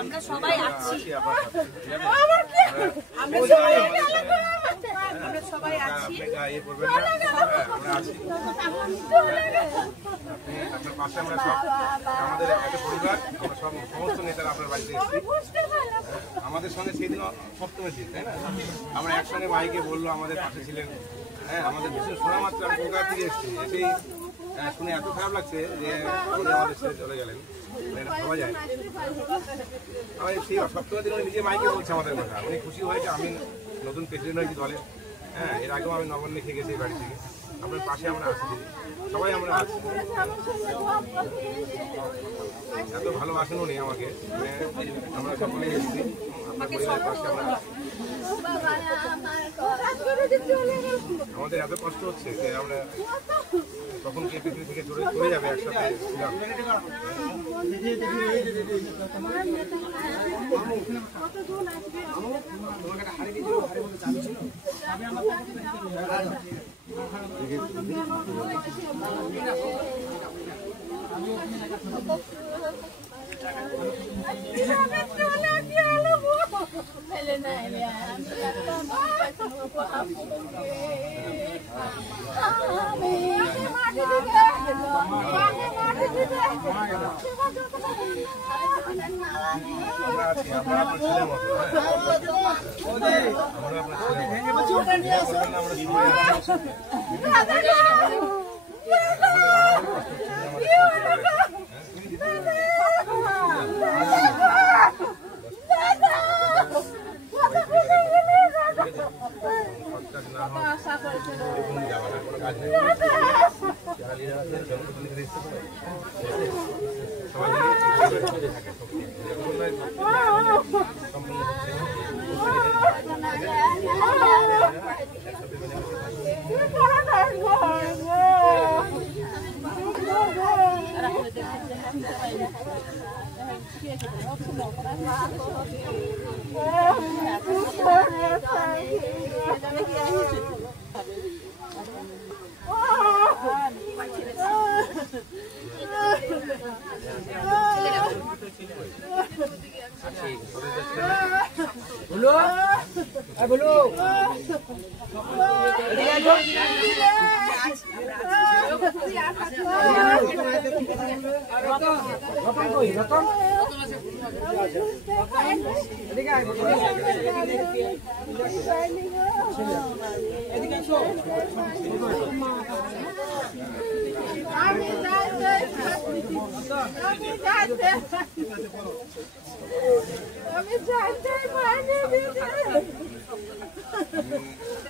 আমরা সবাই আছি সমস্ত নেতারা আপনার বাড়িতে এসেছি আমাদের সঙ্গে সেদিন সপ্তমের দিন তাই না আমরা একসঙ্গে মাইকে বললো আমাদের পাশে ছিলেন হ্যাঁ আমাদের বিশেষ শোনা মাত্র আমি কলকাতা থেকে এসেছি এসেই শুনে এত খারাপ লাগছে যে আমাদের ছেড়ে চলে গেলেন ভাবা যায় আমি সেই সপ্তমের দিন উনি নিজে মাইকে বলছে আমাদের কথা উনি খুশি হয়েছে আমি নতুন প্রেসিডেন্ট হয়েছি দলে হ্যাঁ এর আগেও আমি নবান্ন লিখে গেছি এই বাড়ি থেকে আপনার পাশে আমরা আছি সবাই আমরা আছি এত ভালোবাসেন উনি আমাকে আমরা সকলেই এসেছি আপনার পরিবারের পাশে আমরা আমাদের এত কষ্ট হচ্ছে যে আমরা তখন কে পৃথিবী থেকে চলে যাবে একসাথে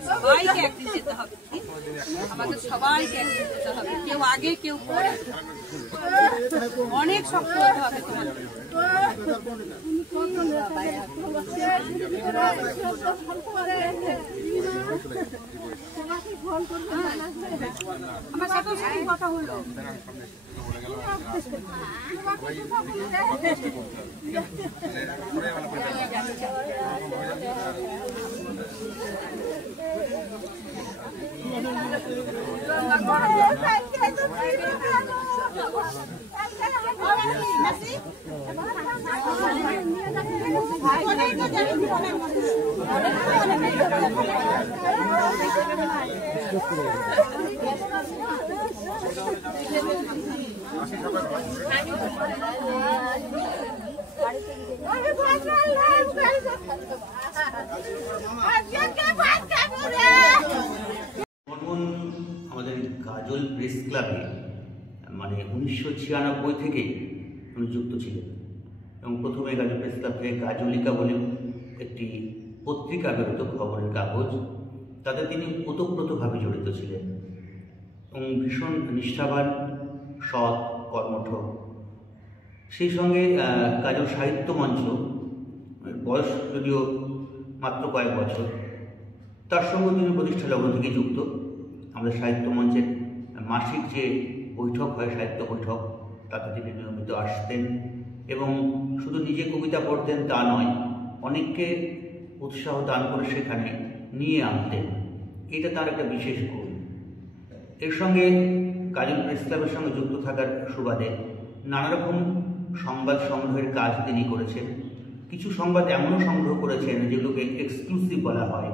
সবাইকে একদিন যেতে হবে, আমাদের সবাইকে একদিন যেতে হবে, কেউ আগে কেউ পরে। অনেক শক্ত হতে হবে তোমাদের। আমার সাথেও সেই কথা হলো। আমাদের গাজল প্রেস ক্লাবে মানে 1996 থেকে উনি যুক্ত ছিলেন এবং প্রথমে গাজল প্রেস ক্লাব থেকে গাজলিকা বলে একটি পত্রিকা বেরোত, খবরের কাগজ, তাতে তিনি ওতপ্রোতভাবে জড়িত ছিলেন এবং ভীষণ নিষ্ঠাবান, সৎ, কর্মঠ। সেই সঙ্গে গাজল সাহিত্য মঞ্চ, বয়স যদিও মাত্র কয়েক বছর, তার সঙ্গে তিনি প্রতিষ্ঠা লগ্ন থেকে যুক্ত। আমাদের সাহিত্য মঞ্চের মাসিক যে বৈঠক হয়, সাহিত্য বৈঠক, তাতে তিনি নিয়মিত আসতেন এবং শুধু নিজে কবিতা পড়তেন তা নয়, অনেককে উৎসাহ দান করে সেখানে নিয়ে আনতেন। এটা তার একটা বিশেষ গুণ। এর সঙ্গে গাজল প্রেস ক্লাবের সঙ্গে যুক্ত থাকার সুবাদে নানা রকম সংবাদ সংগ্রহের কাজ তিনি করেছেন। কিছু সংবাদ এমনও সংগ্রহ করেছেন যেগুলোকে এক্সক্লুসিভ বলা হয়,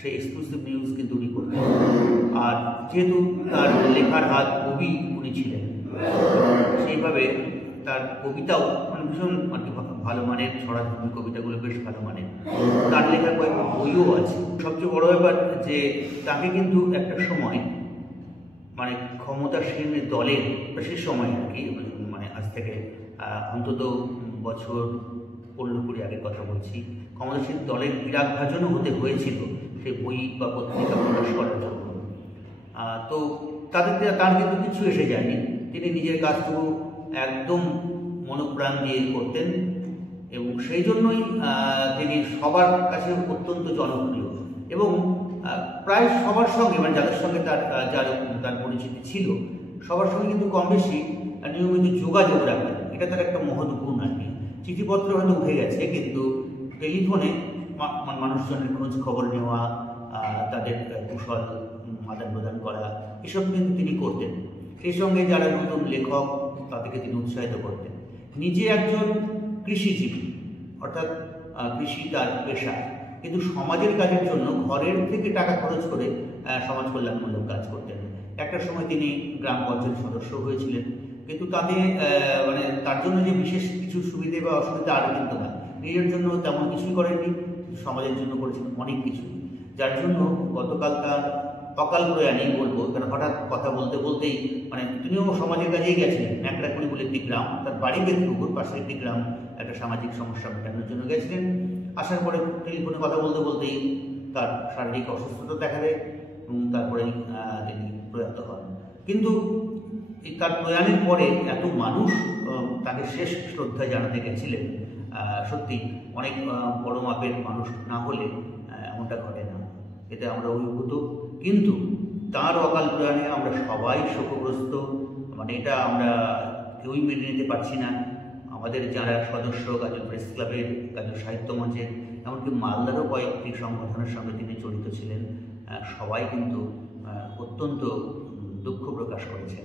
সেই এক্সক্লুসিভ নিউজ কিন্তু উনি করতেন। আর যেহেতু তার লেখার হাত কবি উনি ছিলেন, সেইভাবে তার কবিতাও মানে ভীষণ ভালো মানের, ছড়াছড়ি কবিতাগুলো বেশ ভালো মানের। তার লেখা কয়েক বইও আছে। সবচেয়ে বড় ব্যাপার যে তাকে কিন্তু একটা সময় মানে ক্ষমতাসীন দলের, সে সময় আর কি, মানে আজ থেকে অন্তত বছর 15-20 আগের কথা বলছি, ক্ষমতাসীন দলের বিরাগভাজনও হতে হয়েছিল সেই বই বা পত্রিকা প্রকাশ করার জন্য। তো তার কিন্তু কিছু এসে যায়নি। তিনি নিজের কাজটুকু একদম মনোপ্রাণ দিয়ে করতেন এবং সেই জন্যই তিনি সবার কাছে অত্যন্ত জনপ্রিয় এবং প্রায় সবার সঙ্গে, মানে যাদের সঙ্গে তার পরিচিতি ছিল, সবার সঙ্গে কিন্তু কম বেশি নিয়মিত যোগাযোগ রাখতেন। এটা তার একটা মহৎ গুণ আর কি। চিঠিপত্র হয়তো উঠে গেছে, কিন্তু টেলিফোনে মানুষজনের খোঁজ খবর নেওয়া, তাদের কুশল আদান প্রদান করা, এসব কিন্তু তিনি করতেন। সেই সঙ্গে যারা নতুন লেখক তাদেরকে তিনি উৎসাহিত করতেন। নিজে একজন কৃষিজীবী, অর্থাৎ কৃষি তার পেশা, কিন্তু সমাজের কাজের জন্য ঘরের থেকে টাকা খরচ করে সমাজ কল্যাণমূলক কাজ করতেন। একটা সময় তিনি গ্রাম পঞ্চায়েত সদস্য হয়েছিলেন, কিন্তু তাতে মানে তার জন্য যে বিশেষ কিছু সুবিধে বা অসুবিধা আর কিন্তু না, নিজের জন্য তেমন কিছুই করেননি, সমাজের জন্য করেছেন অনেক কিছু। যার জন্য গতকাল তার অকাল প্রয়াণই বলবো, কারণ হঠাৎ কথা বলতে বলতেই মানে তিনিও সমাজের কাজেই গেছিলেন। ন্যাকড়াকুড়ি বলে একটি গ্রাম, তার বাড়ি বেদপুকুর, পাশে একটি গ্রাম, একটা সামাজিক সমস্যা মেটানোর জন্য গেছিলেন। আসার পরে টেলিফোনে কথা বলতে বলতেই তার শারীরিক অসুস্থতা দেখা দেয় এবং তারপরে তিনি প্রয়াত হন। কিন্তু তার প্রয়াণের পরে এত মানুষ তাকে শেষ শ্রদ্ধা জানাতে গেছিলেন, সত্যি অনেক বড় মাপের মানুষ না হলে এমনটা ঘটে না, এতে আমরা অভিভূত। কিন্তু তার অকাল প্রয়াণে আমরা সবাই শোকগ্রস্ত, মানে এটা আমরা কেউই মেনে নিতে পারছি না। আমাদের যারা সদস্য গাজল প্রেস ক্লাবের, গাজল সাহিত্য মঞ্চের, এমনকি মালদারও কয়েকটি সংগঠনের সঙ্গে তিনি জড়িত ছিলেন, সবাই কিন্তু অত্যন্ত দুঃখ প্রকাশ করেছেন।